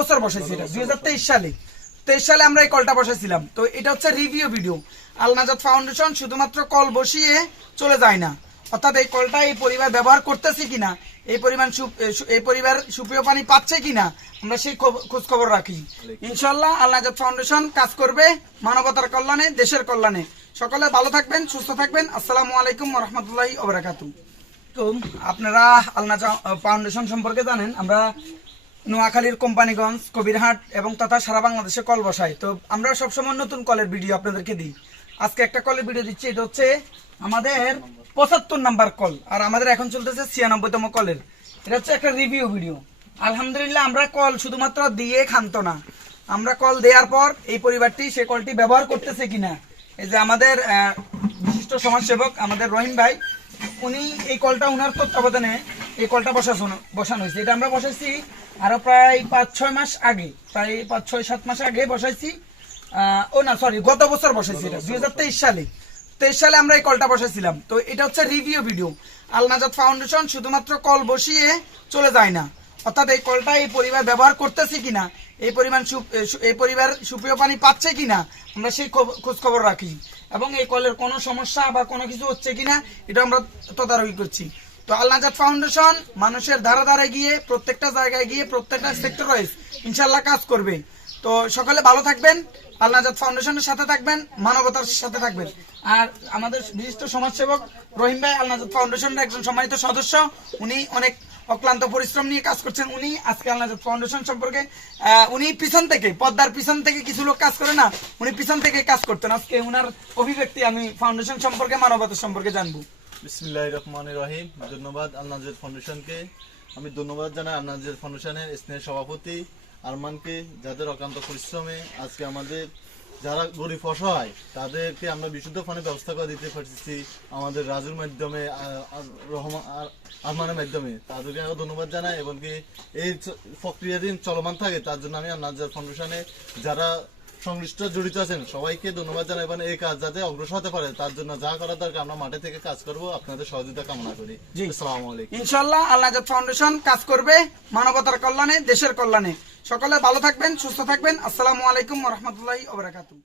বছর বসাইছি, এটা 2023 সালে। 23 সালে আমরা এই কলটা বসাইছিলাম। তো এটা হচ্ছে রিভিউ ভিডিও। আল নাজাত ফাউন্ডেশন শুধুমাত্র কল বসিয়ে চলে যায় না, অর্থাৎ এই কলটা এই পরিবার ব্যবহার করতেছে কিনা, এই পরিবার সুপেয় পানি পাচ্ছে কিনা, আমরা সেই খোঁজ খবর রাখি। ইনশাল্লাহ আল নাজাত ফাউন্ডেশন কাজ করবে মানবতার কল্যাণে, দেশের কল্যাণে। সকলে ভালো থাকবেন, সুস্থ থাকবেন। আসসালামু আলাইকুম ওয়া রাহমাতুল্লাহি ওয়া বারাকাতুহু। তো আপনারা আল নাজাত ফাউন্ডেশন সম্পর্কে জানেন, আমরা নোয়াখালীর কোম্পানিগঞ্জ, কবিরহাট এবং তথা সারা বাংলাদেশে কল বসাই। তো আমরা সবসময় নতুন কলের ভিডিও আপনাদেরকে দিই। আজকে একটা কলের ভিডিও দিচ্ছি, এটা হচ্ছে আমাদের 75 নাম্বার কল, আর আমাদের এখন চলতেছে 96তম কলের। এটা হচ্ছে একটা রিভিউ ভিডিও। আলহামদুলিল্লাহ, আমরা কল শুধুমাত্র দিয়ে ক্ষান্ত না, আমরা কল দেওয়ার পর এই পরিবারটি সে কলটি ব্যবহার করতেছে কিনা। এই যে আমাদের বিশিষ্ট সমাজসেবক আমাদের রহিম ভাই, উনি এই কলটা উনার তত্ত্বাবধানে এই কলটা বসানো হয়েছে। এটা আমরা বসাইছি আরো প্রায় 5-6 মাস আগে, প্রায় 5-6-7 মাস আগে বসাইছি। গত বছর বসাইছি, এটা 2023 সালে। 23 সালে আমরা এই কলটা বসাইছিলাম। তো এটা হচ্ছে রিভিউ ভিডিও। আল নাজাত ফাউন্ডেশন শুধুমাত্র কল বসিয়ে চলে যায় না, অর্থাৎ এই কলটা এই পরিবার ব্যবহার করতেছে কিনা, এই পরিবার সুপেয় পানি পাচ্ছে কিনা, আমরা সেই খোঁজ খবর রাখি। এবং এই কলের কোনো সমস্যা বা কোনো কিছু হচ্ছে কিনা এটা আমরা তদারকি করছি। তো আল নাজাত ফাউন্ডেশন মানুষের ধারে ধারে গিয়ে, প্রত্যেকটা জায়গায় গিয়ে, প্রত্যেকটা সেক্টর ওয়াইজ ইনশাল্লাহ কাজ করবে। তো সকলে ভালো থাকবেন, আল নাজাত ফাউন্ডেশনের সাথে থাকবেন, মানবতার সাথে থাকবেন। আর আমাদের বিশিষ্ট সমাজসেবক রহিম ভাই আল নাজাত ফাউন্ডেশনের একজন সম্মানিত সদস্য, উনি অনেক অক্লান্ত পরিশ্রম নিয়ে কাজ করছেন। উনি আজকে আল নাজাত ফাউন্ডেশন সম্পর্কে উনি পিছন থেকে, পর্দার পিছন থেকে কিছু লোক কাজ করে না, উনি পিছন থেকে কাজ করতেন। আজকে উনার অভিব্যক্তি আমি ফাউন্ডেশন সম্পর্কে, মানবতার সম্পর্কে জানবো। বিসমিল্লাহির রহমানির রহিম। ধন্যবাদ আল নাজাত ফাউন্ডেশনকে। আমি ধন্যবাদ জানাই আল নাজাত ফাউন্ডেশনের স্নেহের সভাপতি আরমানকে, যাদের অক্লান্ত পরিশ্রমে আজকে আমাদের যারা গরিব অসহায় তাদেরকে আমরা বিশুদ্ধ পানির ব্যবস্থা করে দিতে পারছি আমাদের রাজুর মাধ্যমে, আরমানের মাধ্যমে। তাদেরকে আরো ধন্যবাদ জানাই এবং কি এই প্রক্রিয়াধীন চলমান থাকে তার জন্য আমি আল নাজাত ফাউন্ডেশনে যারা সংশ্লিষ্ট জড়িত আছেন সবাইকে ধন্যবাদ জানাই এবং এই কাজ যাতে অগ্রসর হতে পারে তার জন্য যা করা দরকার আমরা মাঠে থেকে কাজ করব। আপনাদের সহযোগিতা কামনা করি। আসসালামু আলাইকুম। ইনশাআল্লাহ আল নাজাত ফাউন্ডেশন কাজ করবে মানবতার কল্যাণে, দেশের কল্যাণে। সকলে ভালো থাকবেন, সুস্থ থাকবেন। আসসালামু আলাইকুম ওয়া রাহমাতুল্লাহি ওয়া বারাকাতুহু।